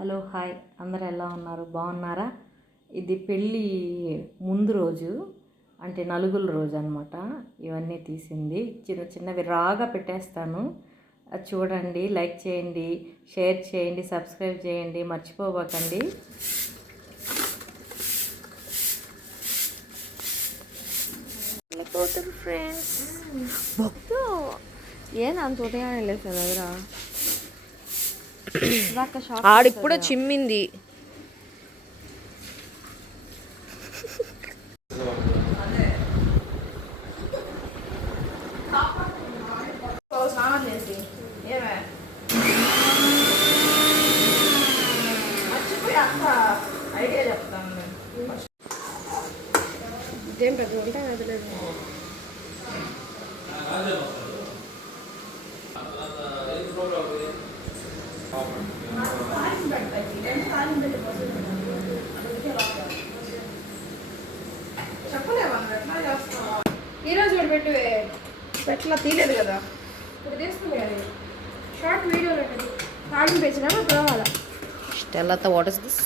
Hello hi, అందరు ఎలా ఉన్నారు? బాగున్నారా? ఇది పెళ్ళి ముందు రోజు, అంటే నలుగుల రోజు అనమాట. ఇవన్నీ తీసింది చిన్న చిన్నవి రాగా పెట్టేస్తాను. అది చూడండి, లైక్ చేయండి, షేర్ చేయండి, సబ్స్క్రైబ్ చేయండి, మర్చిపోబోకండి. ఫ్రెండ్స్ ఏనంత ఉదయాన్నే లేసాను ఎదురా ఆడిప్పుడే చిమ్మింది. ఐడియా చెప్తాను. ఇదేం పెద్ద ఉంటాయి అదలేదు. ఈరోజు కూడా పెట్టు, పెట్టలా తీయలేదు కదా, ఇప్పుడు తీసుకుంది కదా షార్ట్ వీడియో తాళం పెంచినా కావాలా. Stella, what is this?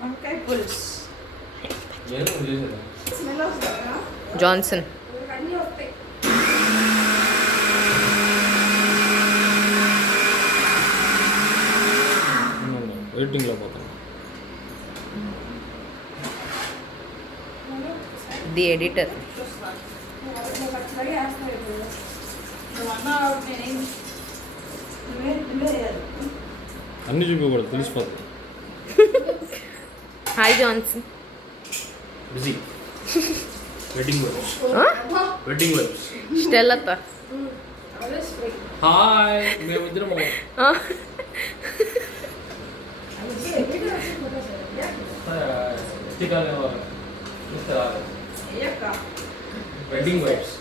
వంకాయ పులుసు. స్మెల్ వస్తుందా? Johnson. అన్నీ వస్తాయి. ఎడిటింగ్లో పోతాను. The editor. అన్ని చూపించకూడదు, తెలిసిపోతుంది. Hi Johnson. Busy wedding vibes. Wedding vibes. స్టెల్లత. హాయ్, మేమిద్దరం వెడ్డింగ్ వైబ్స్.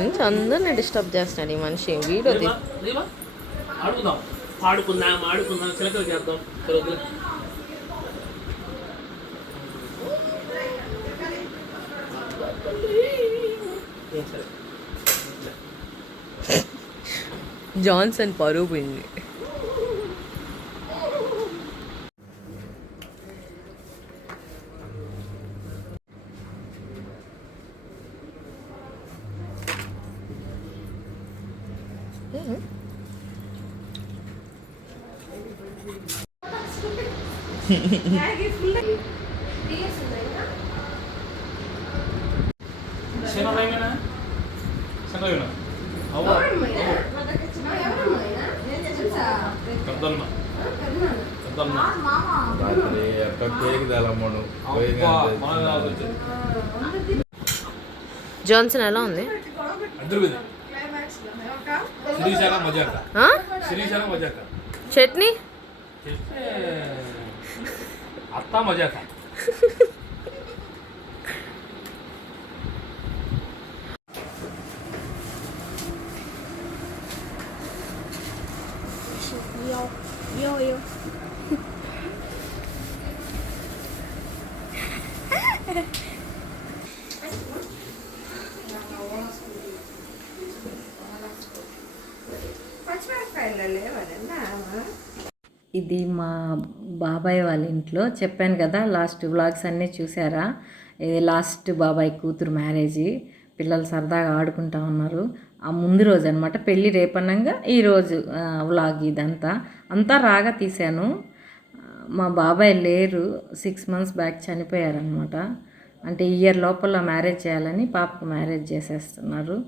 నుంచి అందరిని డిస్టర్బ్ చేస్తున్నాడు ఈ మనిషి. వీడియో ఆడుకుందాం, ఆడుకుందాం, చిలకలు చేద్దాం. జాన్సన్ పరువు పోయింది. జాన్సన్ ఎలా ఉంది? చట్నీ అత్తా మజాక. Yo. ఇది మా బాబాయ్ వాళ్ళ ఇంట్లో. చెప్పాను కదా, లాస్ట్ వ్లాగ్స్ అన్నీ చూసారా? ఇది లాస్ట్ బాబాయ్ కూతురు మ్యారేజీ. పిల్లలు సరదాగా ఆడుకుంటా ఉన్నారు. ఆ ముందు రోజు అనమాట, పెళ్ళి రేపన్నంగా ఈరోజు వ్లాగ్. ఇదంతా రాగా తీశాను. మా బాబాయ్ లేరు, 6 months బ్యాక్ చనిపోయారనమాట. అంటే ఇయర్ లోపల మ్యారేజ్ చేయాలని పాపకు మ్యారేజ్ చేసేస్తున్నారు.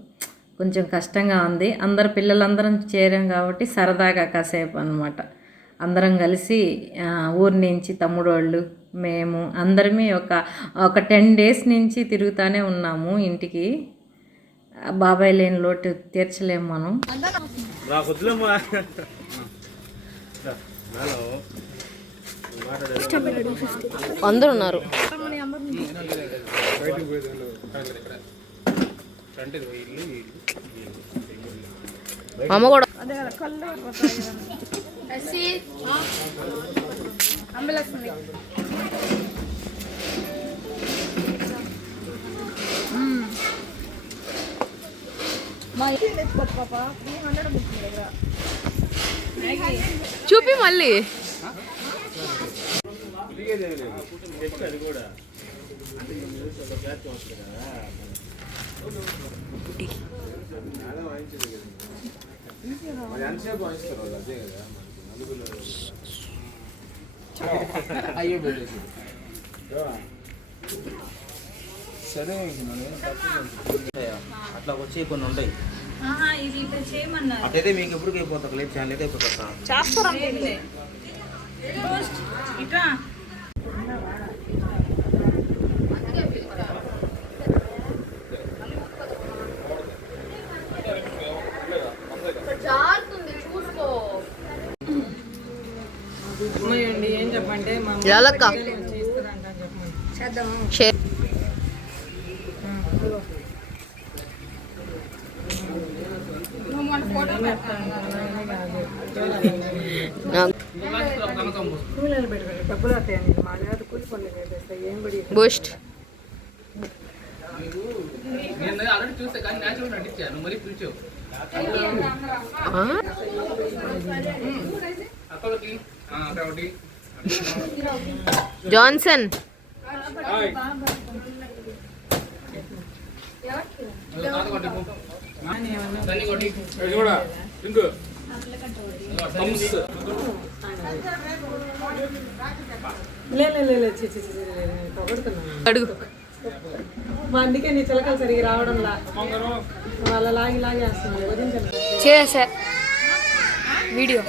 కొంచెం కష్టంగా ఉంది. పిల్లలందరం చేరాం కాబట్టి సరదాగా కాసేపు అనమాట. అందరం కలిసి ఊరి నుంచి తమ్ముడోళ్ళు మేము అందరమే ఒక 10 days నుంచి తిరుగుతూనే ఉన్నాము ఇంటికి. బాబాయ్ లేని లోటు తీర్చలేము మనం. అందరూ ఉన్నారు. అమ్మ కూడా తెచ్చుకోవచ్చు పాప 300 ఉంటుంది దగ్గర. చూపి మళ్ళీ. అట్లా వచ్చి కొన్ని ఉంటాయి. అట్లయితే మీకు ఎప్పుడు అయిపోతా లేదు ఛానల్ అయితే అయిపోతా. ఏం చెప్పంటే మా లలక్క షేర్. డబ్బులు వస్తాయండి మా దగ్గర కూలి పనులు చేస్తాయి. ఏం పడి బూస్ట్. నేను ఆల్రెడీ చూస్తే కానీ న్యాచురల్ నటించాను మరి పిలిచావు అక్కడికి ఒకటి జాన్సన్. కూడా ఇంకో అడుగు. అందుకే నీ చిలకలు సరిగ్గా రావడంలా వాళ్ళ లాగి లాగేస్తున్నారు. వదిలించండి. చేసా వీడియో.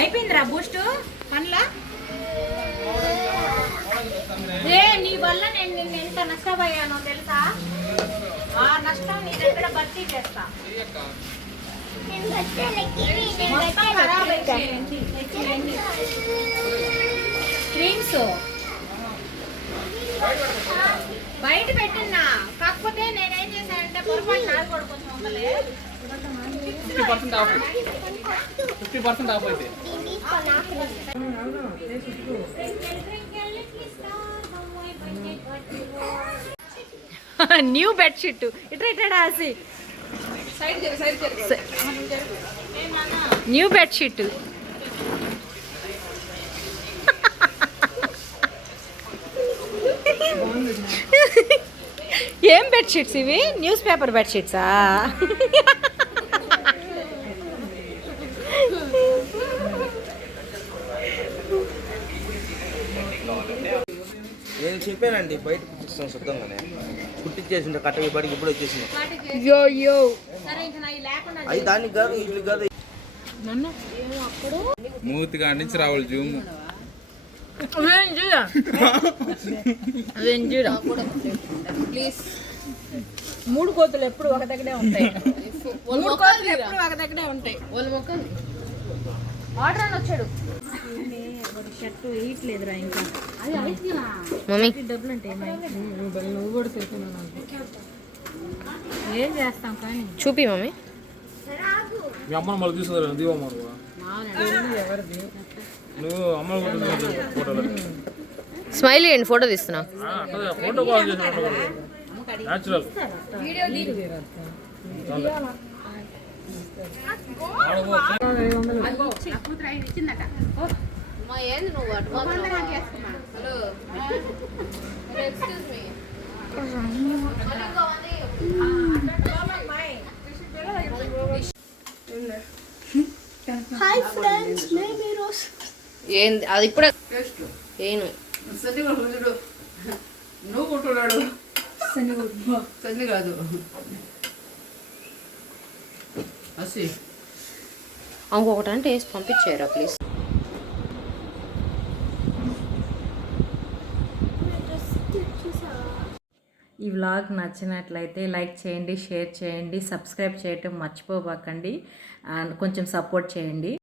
అయిపోయిందిరా బూస్ట్ పనులా. నీ వల్ల నేను నిన్న ఎంత నష్టపోయానో తెలుసా? ఆ నష్టం నీ దగ్గర భర్తీ చేస్తా. మొత్తం ఖరాబ్ అయిపోయింది. క్రీమ్స్ బయట పెట్టినా, కాకపోతే నేనేం చేశానంటే పొరపాటు నాకు కూడా కొంచెం ఉందలే. 50% ఆఫ్ 50% ఆఫ్ అయితే న్యూ బెడ్షీట్. ఇట్లా ఇట్లా ఆసి న్యూ బెడ్షీట్. ఏం బెడ్షీట్స్ ఇవి? న్యూస్ పేపర్ బెడ్షీట్సా? నేను చెప్పానండి బయట కుట్టిస్తాను శుద్ధంగానే. కుట్టించేసిండే కట్ట బడికి ఇప్పుడు వచ్చేసింది. అది దానికి కాదు వీటికి కాదు. మూతి కాడి నుంచి రావాలి జూమ్. మూడు కోతులు ఎప్పుడు ఒక దగ్గరే ఉంటాయి. మూడు కోతులు ఎప్పుడు ఒక దగ్గరే ఉంటాయి. ఆర్డర్ అని వచ్చాడు. షర్ట్ వేయట్లేదురా ఇంకా. మమ్మీ డబ్బులు అంటే నువ్వు కూడా తెలుసుకున్నాను. ఏం చేస్తాం కానీ. చూపి మమ్మీ. మీ అమ్మని మళ్ళీ తీసుకుందా దీవమ్మ ఎవరిది? నువ్వు అమ్మ ఫోటోలు స్మైల్ చేయండి, ఫోటో తీస్తున్నా. ఫోటో కాల్ చేసిన న్యాచురల్ ఏంది అది? ఇప్పుడే ఏను నువ్వు కొట్టున్నాడు సన్ని కాదు అసి. ఇంకొకటి అంటే వేసి పంపించారా ప్లీజ్. ఈ వ్లాగ్ నచ్చినట్లయితే లైక్ చేయండి, షేర్ చేయండి, సబ్స్క్రైబ్ చేయటం మర్చిపోబాకండి. కొంచెం సపోర్ట్ చేయండి.